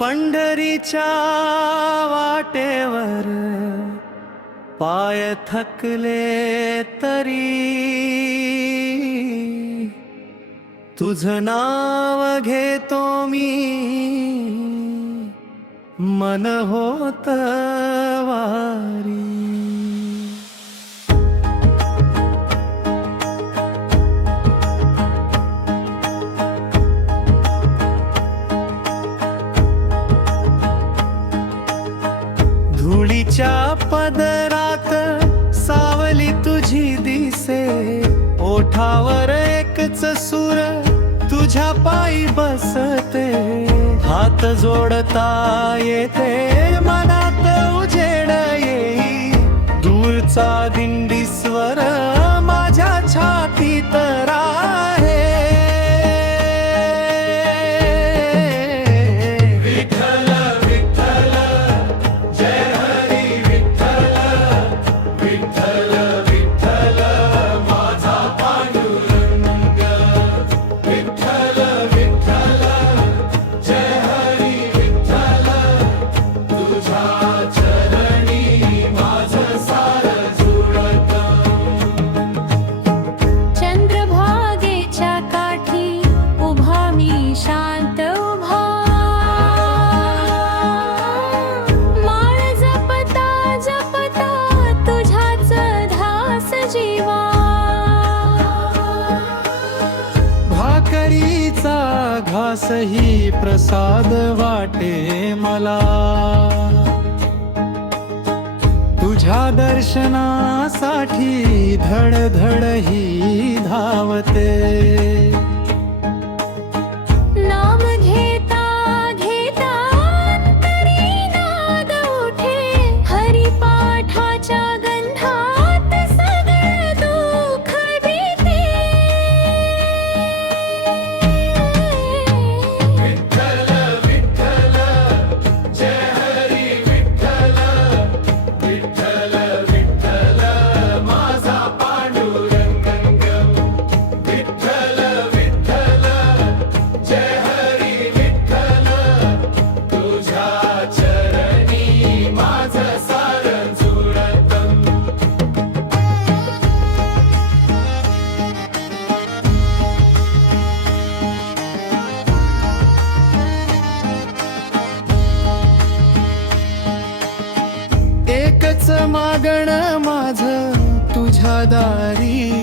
पंढरीच्या वाटेवर पाय थकले तरी तुझं नाव घेतो मी, मन होत वारी. धुळीच्या पदरात सावली तुझी दिसे, ओठावर एकच सूर तुझ्या पायी बसते. हात जोडता येते मनात उजेड येई, दूरचा दिंडी स्वर माझ्या छातीत राहे. घासही प्रसाद वाटे मला, तुझ्या दर्शनासाठी धडधड ही धावते. नाम घेता घेता अंतरी नाद उठे, हरिपाठाच्या गंधात सगळं दुःख भीते. एकच मागण माझं तुझ्या दारी,